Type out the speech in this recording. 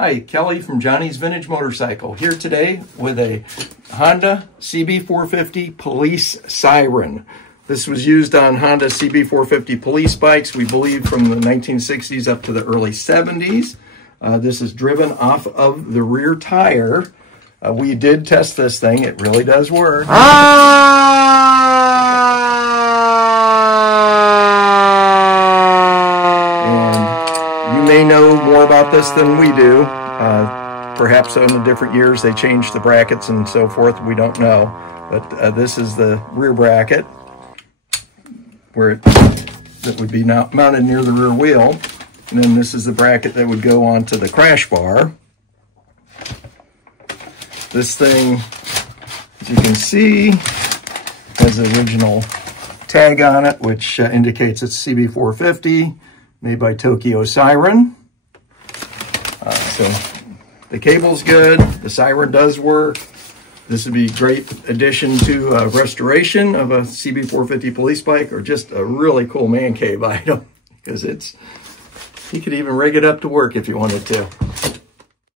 Hi, Kelly from Johnny's Vintage Motorcycle here today with a Honda CB450 Police Siren. This was used on Honda CB450 police bikes, we believe from the 1960s up to the early 70s. This is driven off of the rear tire. We did test this thing. It really does work. You may know more about this than we do. Perhaps in the different years they changed the brackets and so forth. We don't know. But this is the rear bracket where that would be mounted near the rear wheel. And then this is the bracket that would go onto the crash bar. This thing, as you can see, has the original tag on it, which indicates it's CB450. Made by Tokyo Siren. So the cable's good, the Siren does work. This would be a great addition to a restoration of a CB450 police bike, or just a really cool man cave item, because you could even rig it up to work if you wanted to.